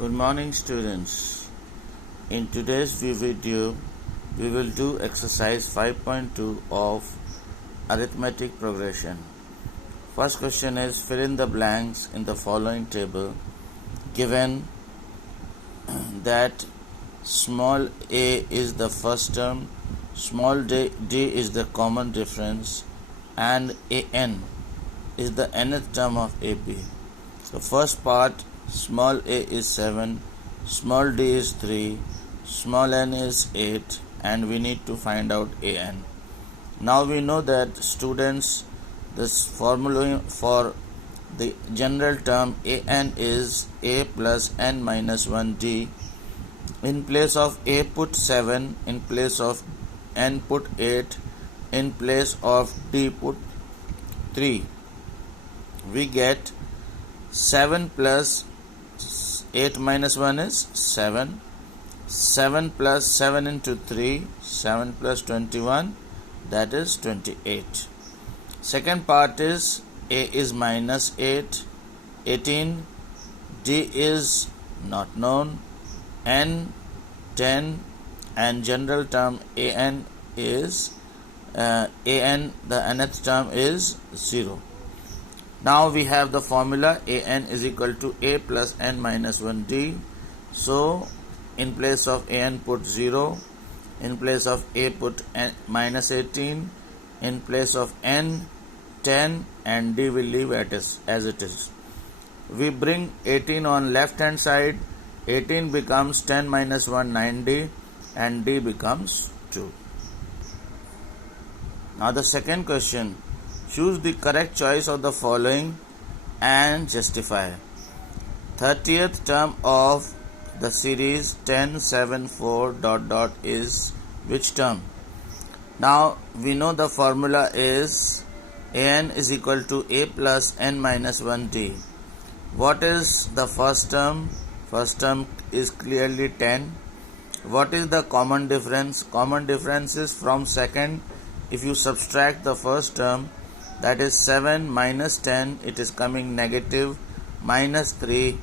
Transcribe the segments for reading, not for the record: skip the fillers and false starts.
Good morning, students. In today's video, we will do exercise 5.2 of arithmetic progression. First question is fill in the blanks in the following table. Given that small a is the first term, small d is the common difference, and an is the nth term of AB. The first part, small a is 7, small d is 3, small n is 8, and we need to find out an. Now we know that students, this formula for the general term an is a plus n minus 1d. In place of a put 7, in place of n put 8, in place of d put 3. We get 7 plus 8 minus 1 is 7. 7 plus 7 into 3, 7 plus 21, that is 28. Second part is a is minus 8, 18, d is not known, n 10, and general term an is an, the nth term is 0. Now we have the formula an is equal to a plus n minus 1d. So in place of an put 0, in place of a put n minus 18, in place of n 10, and d will leave as it is. We bring 18 on left hand side, 18 becomes 10 minus 1 9d, and d becomes 2. Now the second question, choose the correct choice of the following and justify. 30th term of the series 10 7 4 ... is which term? Now we know the formula is an is equal to a plus n minus 1d. What is the first term? First term is clearly 10. What is the common difference? Common difference is from second. If you subtract the first term, that is 7 minus 10, it is coming negative, minus 3.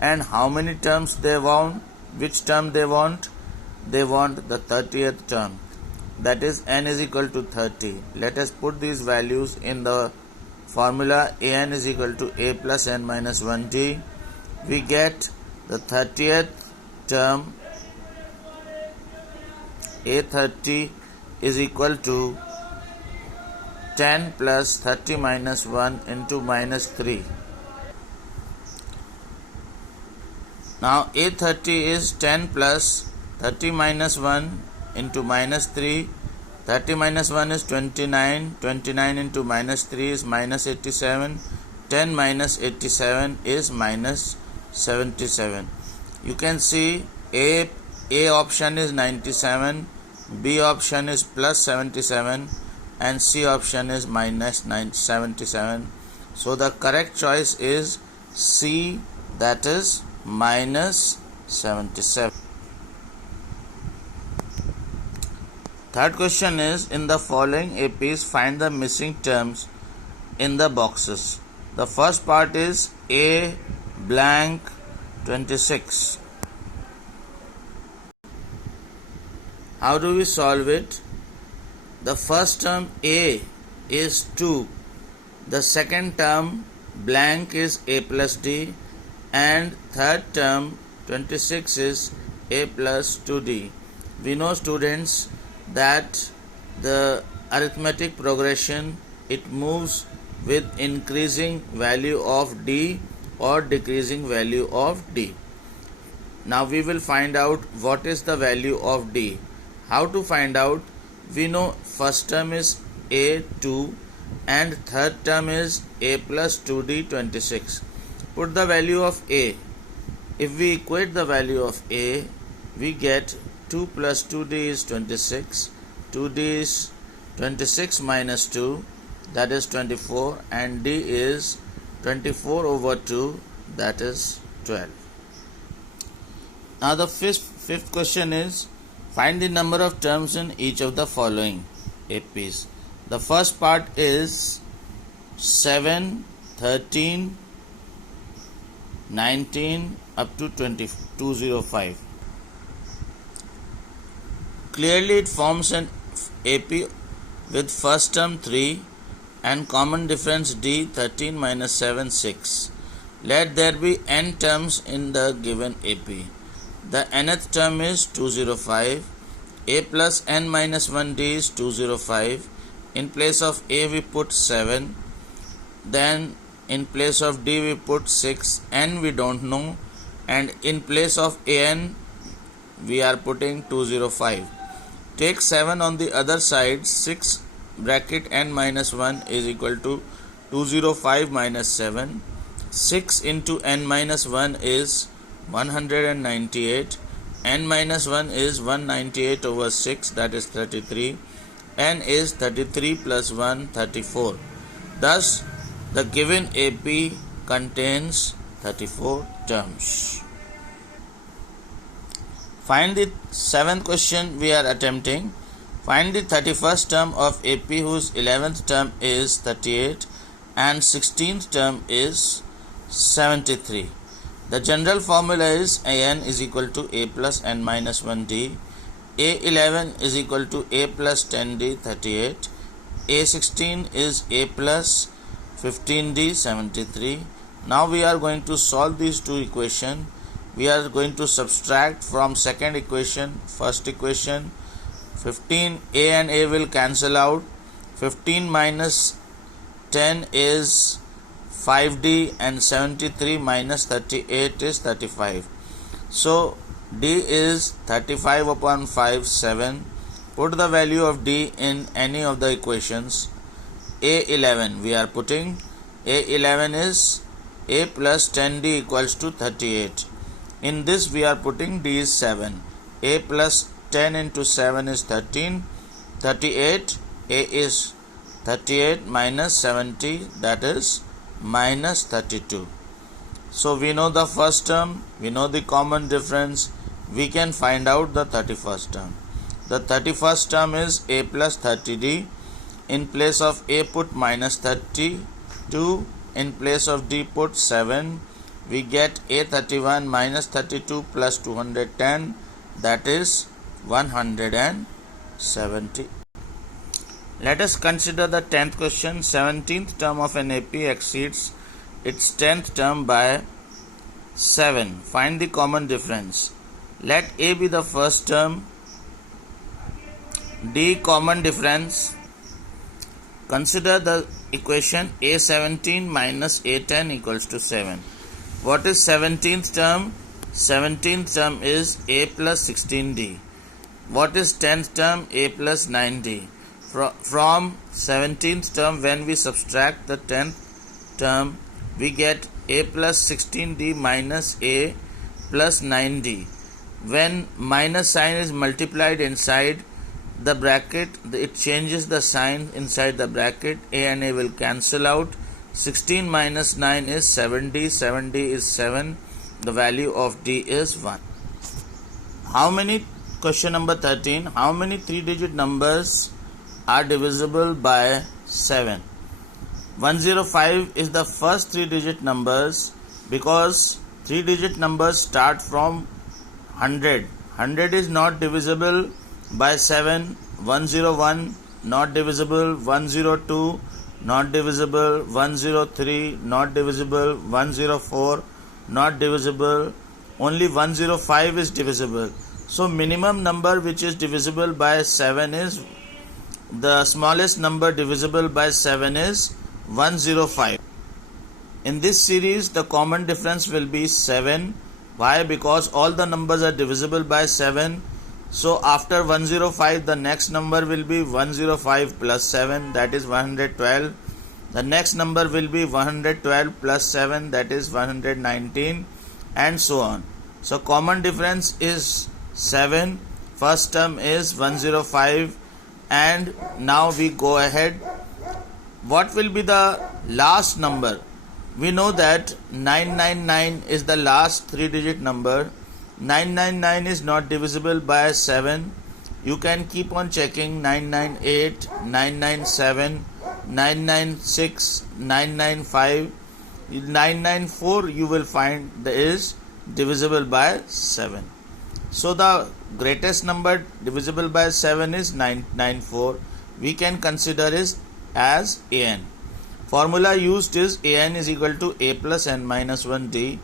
And how many terms they want? Which term they want? They want the 30th term. That is n is equal to 30. Let us put these values in the formula an is equal to a plus n minus 1d. We get the 30th term, a30 is equal to 10 plus 30 minus 1 into minus 3. Now a30 is 10 plus 30 minus 1 into minus 3. 30 minus 1 is 29. 29 into minus 3 is minus 87. 10 minus 87 is minus 77. You can see A option is 97, B option is plus 77, and C option is minus 77. So the correct choice is C, that is minus 77. Third question is, in the following APs, find the missing terms in the boxes. The first part is A blank 26. How do we solve it? The first term a is 2. The second term blank is a plus d, and third term 26 is a plus 2d. We know, students, that the arithmetic progression, it moves with increasing value of d or decreasing value of d. Now we will find out what is the value of d. How to find out? We know first term is a2 and third term is a plus 2d 26. Put the value of a. If we equate the value of a, we get 2 plus 2d is 26. 2d is 26 minus 2, that is 24, and d is 24 over 2, that is 12. Now the fifth question is, find the number of terms in each of the following APs. The first part is 7, 13, 19 up to 205. Clearly it forms an AP with first term 3 and common difference D 13 minus 7 6. Let there be n terms in the given AP. The nth term is 205. A plus n minus 1D is 205. In place of A we put 7. Then in place of D we put 6. N we don't know. And in place of an we are putting 205. Take 7 on the other side. 6 bracket n minus 1 is equal to 205 minus 7. 6 into n minus 1 is 198. N minus 1 is 198 over 6, that is 33. N is 33 plus 1, 34. Thus, the given AP contains 34 terms. Find the 7th question we are attempting. Find the 31st term of AP whose 11th term is 38 and 16th term is 73. The general formula is An is equal to A plus n minus 1D. A11 is equal to A plus 10D 38. A16 is A plus 15D 73. Now we are going to solve these two equations. We are going to subtract from second equation, first equation. 15, A and A will cancel out. 15 minus 10 is 5D and 73 minus 38 is 35. So D is 35 upon 5, 7. Put the value of D in any of the equations. A11 we are putting. A11 is A plus 10D equals to 38. In this we are putting D is 7. A plus 10 into 7 is 13. 38. A is 38 minus 70, that is minus 32. So we know the first term, we know the common difference, we can find out the 31st term. The 31st term is A plus 30D. In place of A put minus 32. In place of D put 7. We get A31 minus 32 plus 210, that is 170. Let us consider the 10th question. 17th term of an AP exceeds its 10th term by 7. Find the common difference. Let A be the first term. D common difference. Consider the equation A17 minus A10 equals to 7. What is 17th term? 17th term is A plus 16D. What is 10th term? A plus 9D. From 17th term, when we subtract the 10th term, we get A plus 16D minus A plus 9D. When minus sign is multiplied inside the bracket, it changes the sign inside the bracket. A and A will cancel out. 16 minus 9 is 7D. 7D is 7. The value of D is 1. Question number 13. How many 3-digit numbers are divisible by 7? 105 is the first 3-digit numbers because 3-digit numbers start from 100. 100 is not divisible by 7. 101 not divisible. 102 not divisible. 103 not divisible. 104 not divisible. Only 105 is divisible. So minimum number which is divisible by 7 is, the smallest number divisible by 7 is 105. In this series the common difference will be 7. Why? Because all the numbers are divisible by 7. So after 105 the next number will be 105 plus 7, that is 112. The next number will be 112 plus 7, that is 119, and so on. So common difference is 7. First term is 105. And now we go ahead. What will be the last number? We know that 999 is the last 3-digit number. 999 is not divisible by 7. You can keep on checking. 998, 997, 996, 995. 994 you will find is divisible by 7. So the greatest number divisible by 7 is 994. We can consider it as an. Formula used is an is equal to a plus n minus 1d.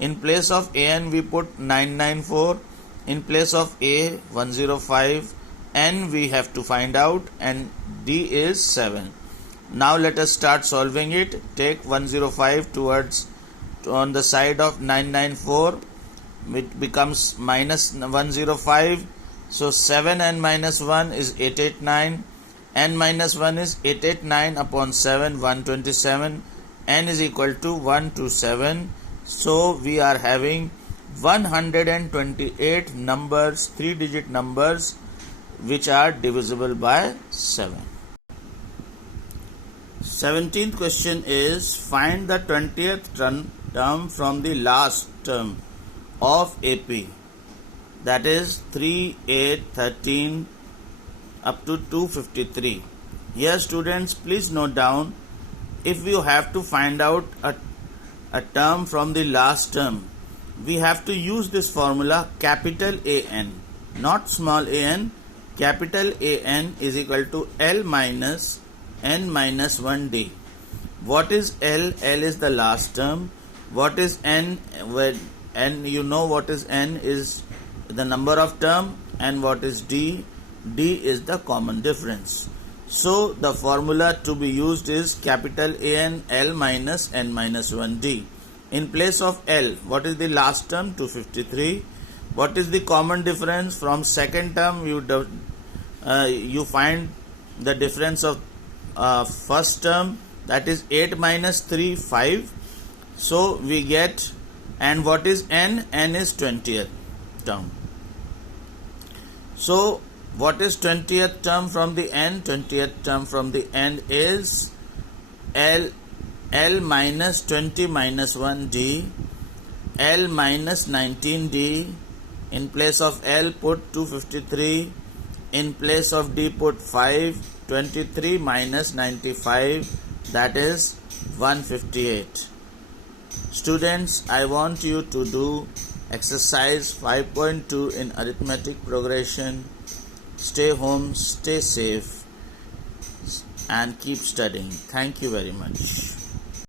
In place of an we put 994. In place of a 105. N we have to find out, and d is 7. Now let us start solving it. Take 105 towards on the side of 994. It becomes minus 105. So 7 n minus 1 is 889. N minus 1 is 889 upon 7, 127. N is equal to 127. So we are having 128 numbers, 3-digit numbers, which are divisible by 7. 17th question is, find the 20th term from the last term of AP, that is 3, 8, 13 up to 253. Here students, please note down, if you have to find out a term from the last term, we have to use this formula capital AN, not small an. Capital AN is equal to L minus N minus 1D. What is L? L is the last term. What is N? Well, N, you know what is N is the number of term, and what is D? D is the common difference. So the formula to be used is capital AN L minus N minus 1D. In place of L, what is the last term? 253. What is the common difference? From second term you find the difference of first term, that is 8 minus 3, 5. So we get, and what is N? N is 20th term. So what is 20th term from the N? 20th term from the N is L minus 20 minus 1D, L minus 19D. In place of L put 253, in place of D put 5, 23 minus 95, that is 158. Students, I want you to do exercise 5.2 in arithmetic progression. Stay home, stay safe, and keep studying. Thank you very much.